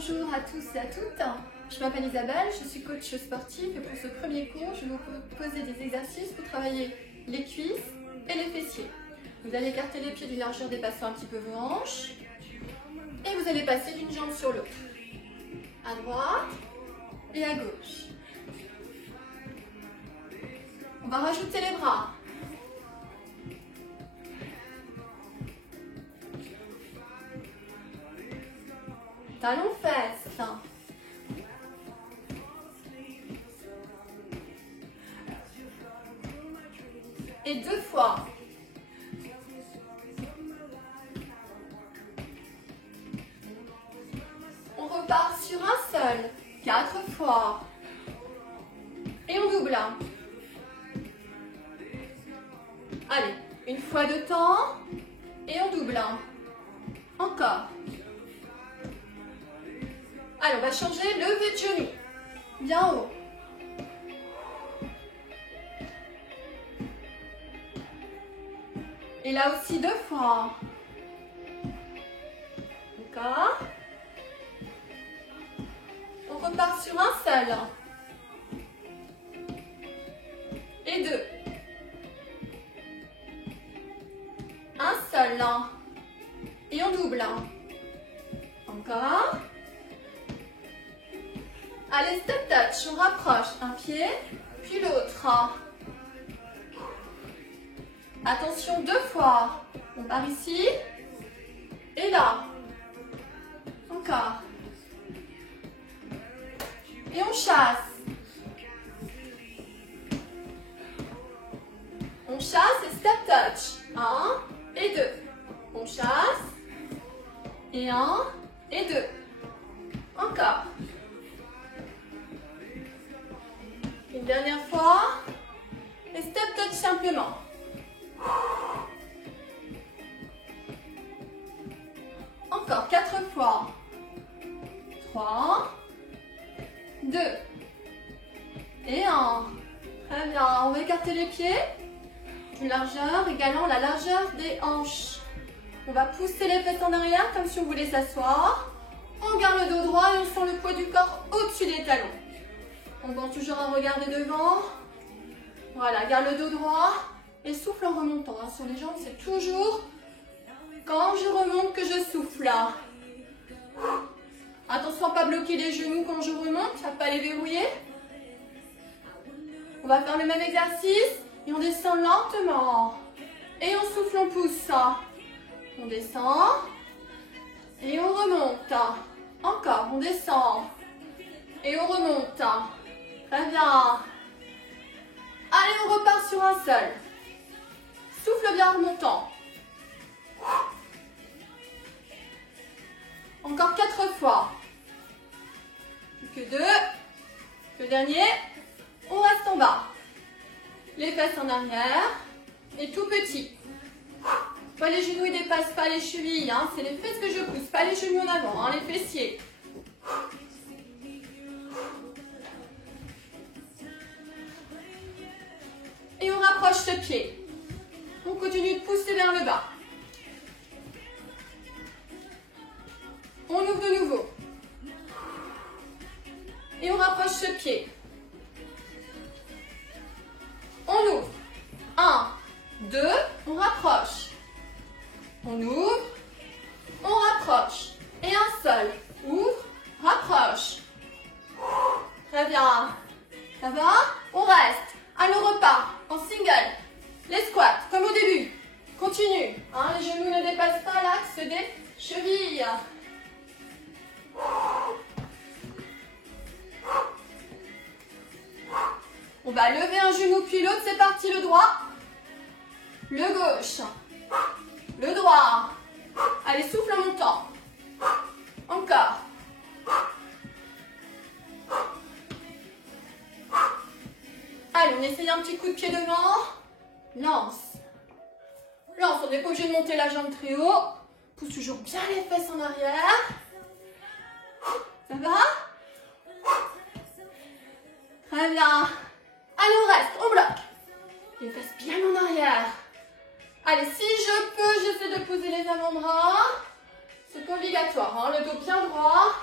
Bonjour à tous et à toutes, je m'appelle Isabelle, je suis coach sportif et pour ce premier cours, je vais vous proposer des exercices pour travailler les cuisses et les fessiers. Vous allez écarter les pieds d'une largeur dépassant un petit peu vos hanches et vous allez passer d'une jambe sur l'autre, à droite et à gauche. On va rajouter les bras. Talons fesses. Et 2 fois. On repart sur un seul. 4 fois. Et on double. Allez, une fois de temps. Et on double. Encore. Allez, on va changer lever de genou. Bien haut. Et là aussi 2 fois. Encore. On repart sur un seul. Et 2. Un seul. Et on double. Encore. Allez, step touch, on rapproche un pied, puis l'autre. Attention, 2 fois. On part ici. Et là. Encore. Et on chasse. On chasse et step touch. 1 et 2. On chasse. Et 1 et 2. Encore. Une dernière fois. Et step touch simplement. Encore 4 fois. 3, 2 et 1. Très bien. On va écarter les pieds d'une largeur égalant la largeur des hanches. On va pousser les fesses en arrière comme si on voulait s'asseoir. On garde le dos droit et on sent le poids du corps au-dessus des talons. On tente toujours à regarder devant. Voilà, garde le dos droit et souffle en remontant. Sur les jambes, c'est toujours quand je remonte que je souffle. Attention à ne pas bloquer les genoux quand je remonte, à ne pas les verrouiller. On va faire le même exercice et on descend lentement. Et on souffle, on pousse. On descend et on remonte. Encore, on descend et on remonte. Très bien. Allez, on repart sur un seul. Souffle bien en remontant. Encore 4 fois. Plus que 2. Le dernier. On reste en bas. Les fesses en arrière. Et tout petit. Les genoux ne dépassent pas les chevilles. C'est les fesses que je pousse, pas les genoux en avant, les fessiers. Et on rapproche ce pied. On continue de pousser vers le bas. On ouvre de nouveau. Et on rapproche ce pied. On ouvre. 1, 2, on rapproche. On ouvre. On rapproche. Et un seul. Ouvre, rapproche. Très bien. Ça va? On reste. Allez, on repart en single. Les squats, comme au début. Continue. Les genoux ne dépassent pas l'axe des chevilles. On va lever un genou puis l'autre. C'est parti, le droit. Le gauche. Le droit. Allez, souffle en montant. Encore. Allez, on essaye un petit coup de pied devant. Lance. Lance, on n'est pas obligé de monter la jambe très haut. Pousse toujours bien les fesses en arrière. Ça va? Très bien. Allez, on reste, on bloque. Les fesses bien en arrière. Allez, si je peux, j'essaie de poser les avant-bras. C'est pas obligatoire, le dos bien droit.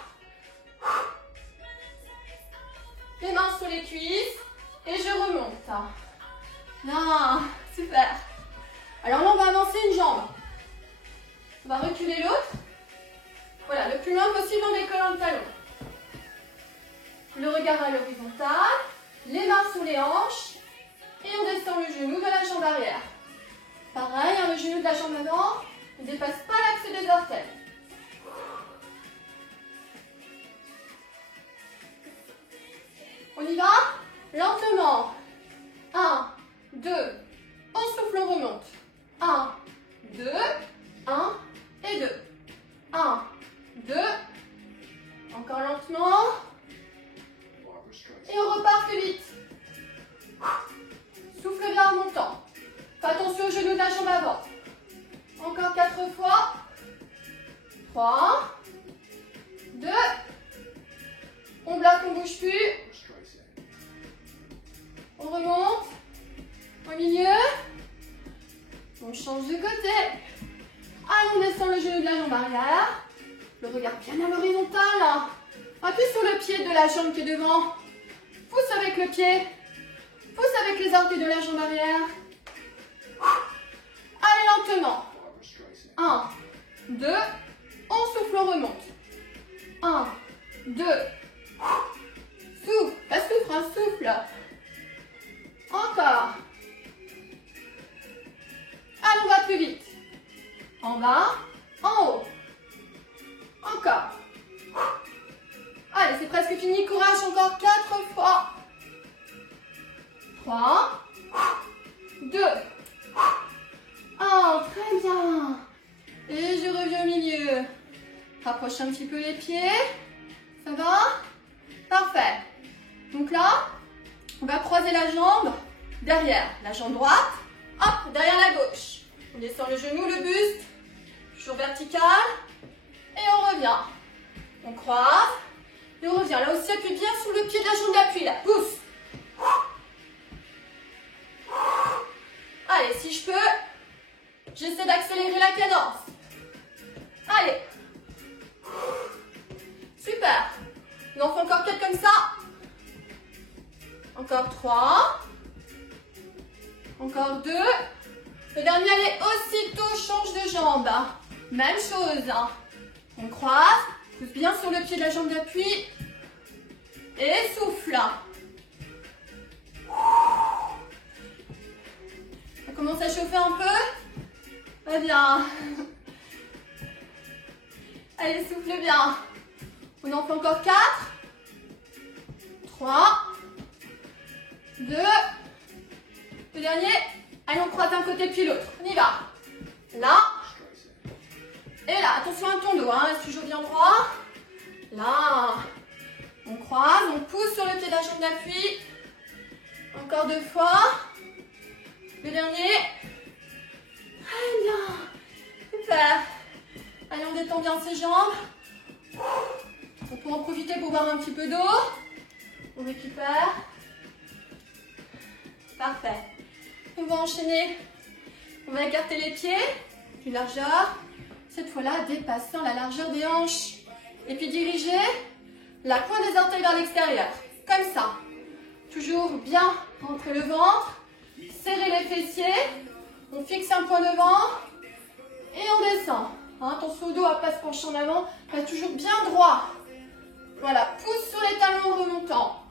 Les mains sur les cuisses. Et je remonte. Là, super. Alors là, on va avancer une jambe. On va reculer l'autre. Voilà, le plus loin possible en décollant le talon. Le regard à l'horizontale. Les mains sous les hanches. Et on descend le genou de la jambe arrière. Pareil, le genou de la jambe avant ne dépasse pas l'axe des orteils. On y va? Lentement. 1, 2. On souffle, on remonte. 1, 2, 1 et 2. 1, 2. Encore lentement. Et on repart plus vite. Souffle bien en montant. Fais attention au genou de la jambe avant. Encore 4 fois. 3, 2. On bloque, on ne bouge plus. On remonte. Au milieu. On change de côté. Allez, on descend le genou de la jambe arrière. Le regard bien à l'horizontale. Appuie sur le pied de la jambe qui est devant. Pousse avec le pied. Pousse avec les orteils de la jambe arrière. Allez, lentement. 1, 2. On souffle, on remonte. 1, 2. Souffle. Pas souffle, un souffle. Encore. Allez, on va plus vite. En bas, en haut. Encore. Allez, c'est presque fini. Courage, encore 4 fois. 3, 2, 1. Très bien. Et je reviens au milieu. Rapproche un petit peu les pieds. Ça va? Parfait. Donc là, on va croiser la jambe derrière. La jambe droite, hop, derrière la gauche. On descend le genou, le buste, toujours vertical. Et on revient. On croise. Et on revient. Là aussi, appuie bien sur le pied de la jambe d'appui. Là, pousse. Allez, si je peux, j'essaie d'accélérer la cadence. Allez. Super. On en fait encore 4 comme ça. Encore 3. Encore 2. Le dernier, allez, aussitôt, change de jambe. Même chose. On croise. Pousse bien sur le pied de la jambe d'appui. Et souffle. On commence à chauffer un peu. Très bien. Allez, souffle bien. On en fait encore 4. 3. 2. Le dernier. Allez, on croise d'un côté puis l'autre. On y va. Là. Et là. Attention à ton dos. Reste toujours bien droit. Là. On croise. On pousse sur le pied de la jambe d'appui. Encore 2 fois. Le dernier. Très bien. Super. Allez, on détend bien ses jambes. On peut en profiter pour boire un petit peu d'eau. On récupère. Parfait. On va enchaîner. On va écarter les pieds. Plus largeur. Cette fois-là, dépassant la largeur des hanches. Et puis diriger la pointe des orteils vers l'extérieur. Comme ça. Toujours bien rentrer le ventre. Serrer les fessiers. On fixe un point devant. Et on descend. Attention au dos à ne pas se pencher en avant. Reste toujours bien droit. Voilà, pousse sur les talons en remontant.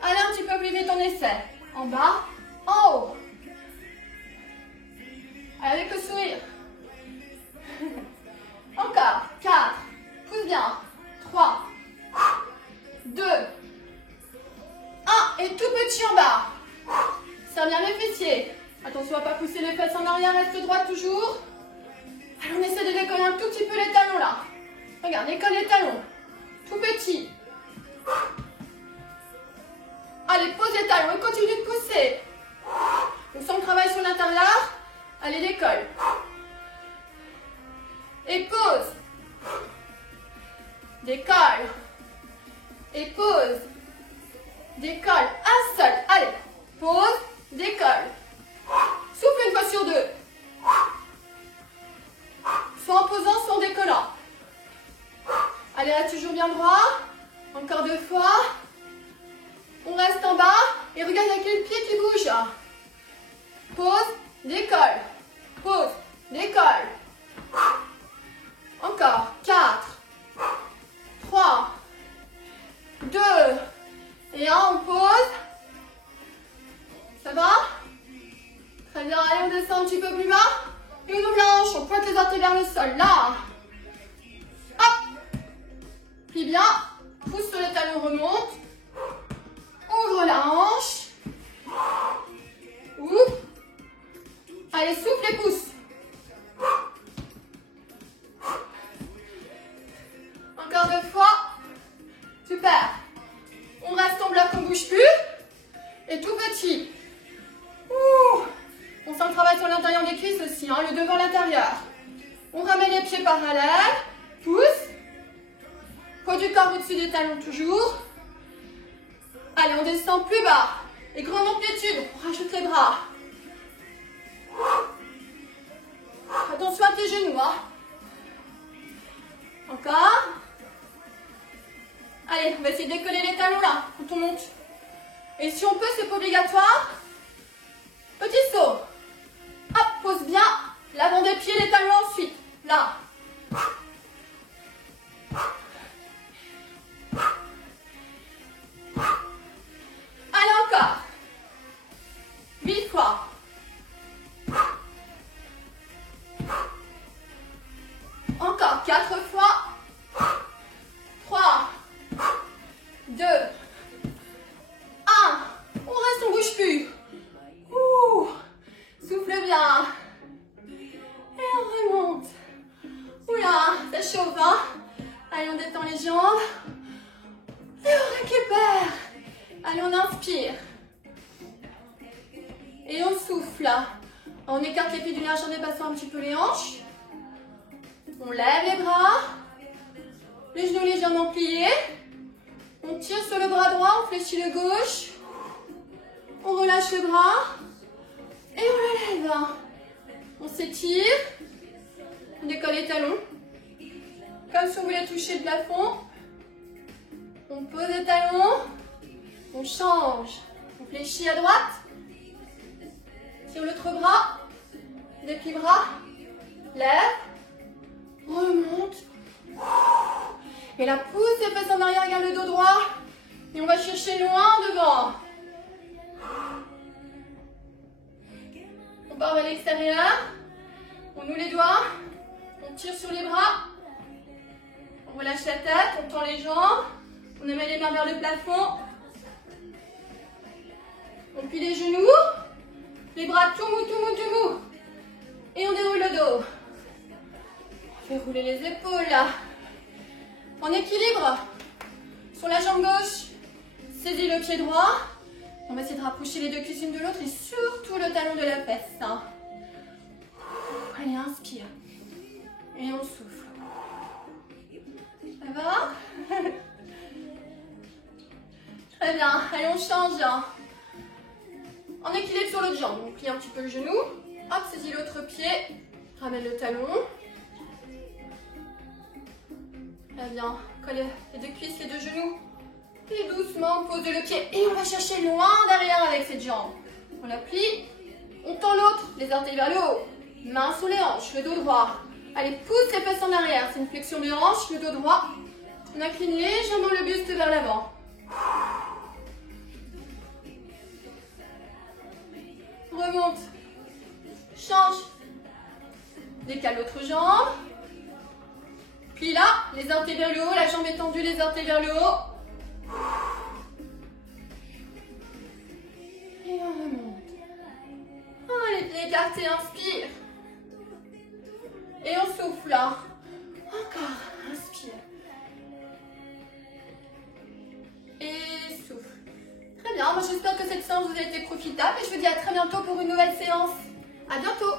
Allez, un petit peu plus vite, on essaie. En bas, en haut. Avec le sourire. Encore. 4. Pousse bien. 3. 2. 1. Et tout petit en bas. Serre bien les fessiers. Attention à ne pas pousser les fesses en arrière. Reste droit toujours. Allez, on essaie de décoller un tout petit peu les talons là. Regarde, décolle les talons. Tout petit. Allez, pose les talons et continue de pousser. On sent le travail sur l'intérieur. Allez, décolle. Et pose. Décolle. Et pose. Décolle. Un seul. Allez, pose, décolle. Souffle une fois sur 2. Soit en posant, soit en décollant. Allez, reste toujours bien droit. Encore 2 fois. Imaginez le pied qui bouge. Pause, décolle. Pause, décolle. Encore. 4, 3, 2, et 1, on pose. Ça va? Très bien, allez, on descend un petit peu plus bas. Et on ouvre la hanche, on pointe les orteils vers le sol. Là. Hop. Plie bien. Pousse sur les talons, remonte. Ouvre la hanche. Ouvre. Allez, souffle et pousse. Encore 2 fois. Super. On reste en bloc, on ne bouge plus. Et tout petit. Ouh. On sent le travail sur l'intérieur des cuisses aussi, hein, le devant, l'intérieur. On ramène les pieds parallèles. Pousse. Poids du corps au-dessus des talons toujours. Allez, on descend plus bas. Et grande amplitude, on rajoute les bras. Attention à tes genoux, hein. Encore. Allez, on va essayer de décoller les talons là, quand on monte. Et si on peut, c'est pas obligatoire. Petit saut. Hop, pose bien l'avant des pieds, les talons ensuite. Là. Allez, encore. 8 fois. Encore 4 fois. 3, 2, 1. On reste, on bouge plus. Ouh. Souffle bien. Et on remonte. Oula, ça chauffe, hein? Allez, on détend les jambes. Et on récupère. Allez, on inspire. Et on souffle. On écarte les pieds d'une largeur dépassant un petit peu les hanches. On lève les bras. Les genoux légèrement pliés. On tire sur le bras droit, on fléchit le gauche. On relâche le bras. Et on le lève. On s'étire. On décolle les talons. Comme si on voulait toucher le plafond. On pose les talons. On change. On fléchit à droite. Tire l'autre bras. Déplie bras. Lève. Remonte. Et la pousse les fesses en arrière, regarde le dos droit. Et on va chercher loin devant. On part vers l'extérieur. On ouvre les doigts. On tire sur les bras. On relâche la tête. On tend les jambes. On amène les mains vers le plafond. On plie les genoux. Les bras tout mou, tout mou, tout mou. Et on déroule le dos. On fait rouler les épaules là. En équilibre. Sur la jambe gauche, saisis le pied droit. On va essayer de rapprocher les deux cuisses l'une de l'autre et surtout le talon de la fesse. Hein. Allez, inspire. Et on souffle. Ça va? Très bien. Allez, on change. Hein. En équilibre sur l'autre jambe. On plie un petit peu le genou. Hop, saisis l'autre pied. Ramène le talon. Très bien. Colle les deux cuisses, les deux genoux. Et doucement, pose le pied. Et on va chercher loin derrière avec cette jambe. On la plie. On tend l'autre. Les orteils vers le haut. Mains sous les hanches. Le dos droit. Allez, pousse les fesses en arrière. C'est une flexion de hanche. Le dos droit. On incline légèrement le buste vers l'avant. Remonte. Change. Décale l'autre jambe. Puis là, les orteils vers le haut, la jambe est tendue, les orteils vers le haut. Et on remonte. Allez, pieds écartés, inspire. Et on souffle là. Encore, inspire. Et souffle. Très bien, moi j'espère que cette séance vous a été profitable et je vous dis à très bientôt pour une nouvelle séance. À bientôt.